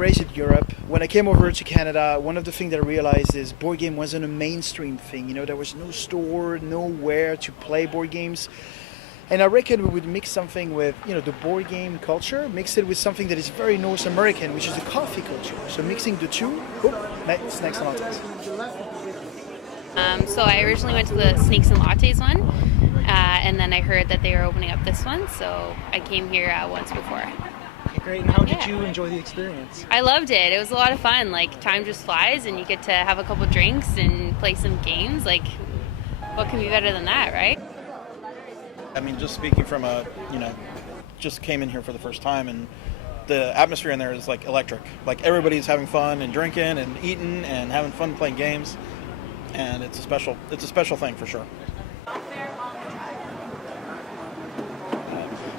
raised in Europe. When I came over to Canada, one of the things that I realized is board game wasn't a mainstream thing. You know, there was no store, nowhere to play board games. And I reckon we would mix something with, you know, the board game culture, mix it with something that is very North American, which is the coffee culture. So mixing the two, Snakes and Lattes. So I originally went to the Snakes and Lattes one, and then I heard that they were opening up this one, so I came here once before. Okay, great. And how did you enjoy the experience? I loved it. It was a lot of fun. Like, time just flies, and you get to have a couple drinks and play some games. Like, what can be better than that, right? I mean, just speaking from just came in here for the first time, and the atmosphere in there is like electric. Like, everybody's having fun and drinking and eating and having fun playing games, and it's a special thing for sure.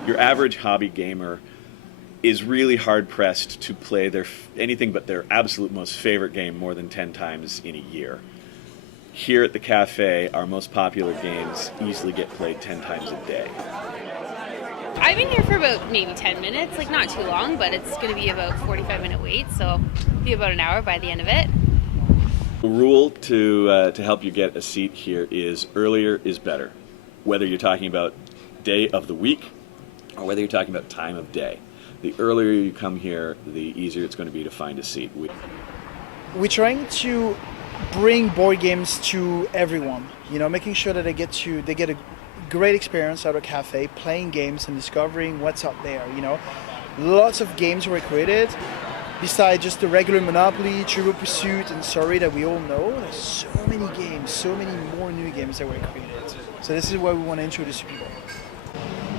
Your average hobby gamer is really hard pressed to play anything but their absolute most favorite game more than 10 times in a year. Here at the cafe, our most popular games easily get played 10 times a day. I've been here for about maybe 10 minutes, like not too long, but it's going to be about 45-minute wait, so it'll be about an hour by the end of it. The rule to help you get a seat here is earlier is better, whether you're talking about day of the week or whether you're talking about time of day. The earlier you come here, the easier it's going to be to find a seat. We're trying to bring board games to everyone, you know, making sure that they get a great experience at a cafe, playing games and discovering what's up there, you know. Lots of games were created, besides just the regular Monopoly, Trivial Pursuit, and Sorry that we all know. There's so many games, so many more new games that were created. So this is what we want to introduce to people.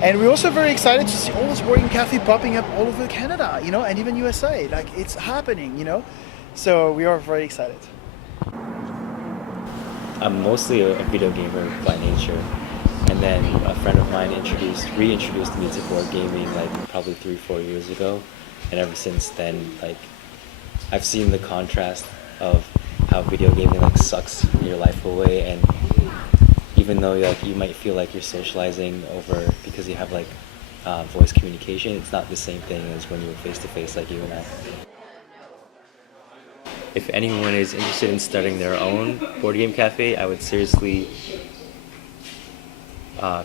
And we're also very excited to see all those board game cafe popping up all over Canada, you know, and even USA. Like, it's happening, you know. So we are very excited. I'm mostly a video gamer by nature, and then a friend of mine reintroduced me to board gaming like probably 3-4 years ago, and ever since then, like, I've seen the contrast of how video gaming like sucks your life away, and even though like you might feel like you're socializing over because you have like voice communication, it's not the same thing as when you're face to face like you and I. If anyone is interested in starting their own board game cafe, I would seriously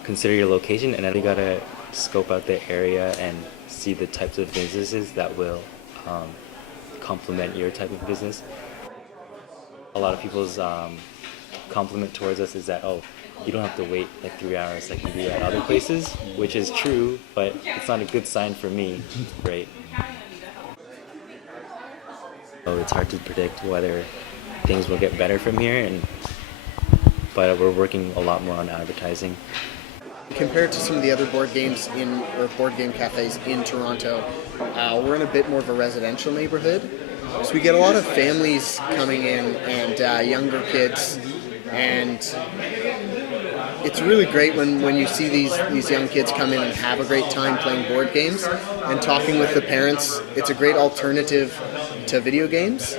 consider your location, and then you gotta scope out the area and see the types of businesses that will complement your type of business. A lot of people's compliment towards us is that, oh, you don't have to wait like 3 hours like you do at other places, which is true, but it's not a good sign for me. Right. So it's hard to predict whether things will get better from here, but we're working a lot more on advertising. Compared to some of the other board game cafes in Toronto, we're in a bit more of a residential neighborhood. So we get a lot of families coming in and younger kids, and it's really great when you see these young kids come in and have a great time playing board games and talking with the parents. It's a great alternative to video games,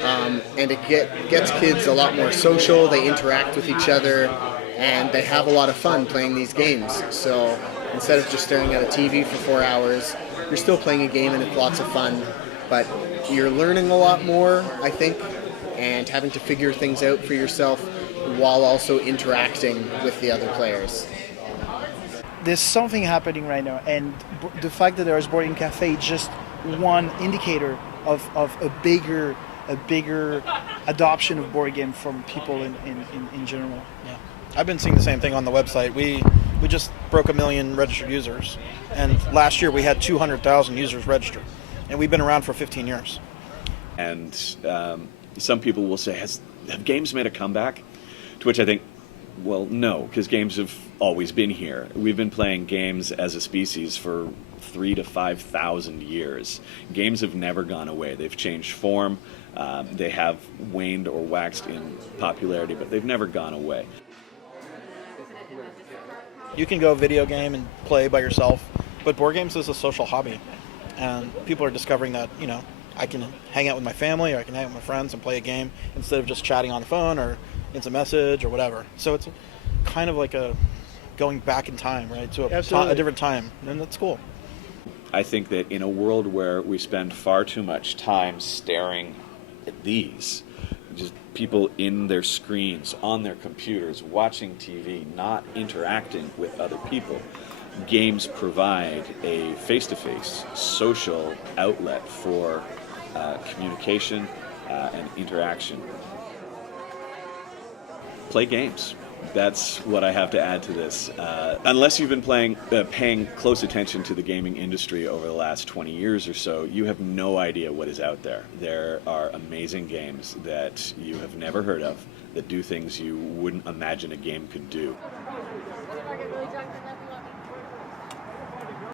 and it gets kids a lot more social. They interact with each other, and they have a lot of fun playing these games. So instead of just staring at a TV for 4 hours, you're still playing a game and it's lots of fun, but you're learning a lot more, I think, and having to figure things out for yourself while also interacting with the other players. There's something happening right now, and the fact that there is board game cafe is just one indicator of a bigger adoption of board game from people in general. Yeah, I've been seeing the same thing on the website. We just broke 1 million registered users, and last year we had 200,000 users registered, and we've been around for 15 years. And some people will say, have games made a comeback? To which I think, well, no, because games have always been here. We've been playing games as a species for 3,000 to 5,000 years. Games have never gone away. They've changed form. They have waned or waxed in popularity, but they've never gone away. You can go video game and play by yourself, but board games is a social hobby, and people are discovering that, you know, I can hang out with my family or I can hang out with my friends and play a game instead of just chatting on the phone or instant message or whatever. So it's kind of like a going back in time, right, to a different time, and that's cool. I think that in a world where we spend far too much time staring at these, just people in their screens, on their computers, watching TV, not interacting with other people, games provide a face-to-face social outlet for communication and interaction. Play games. That's what I have to add to this. Unless you've been paying close attention to the gaming industry over the last 20 years or so, you have no idea what is out there. There are amazing games that you have never heard of that do things you wouldn't imagine a game could do.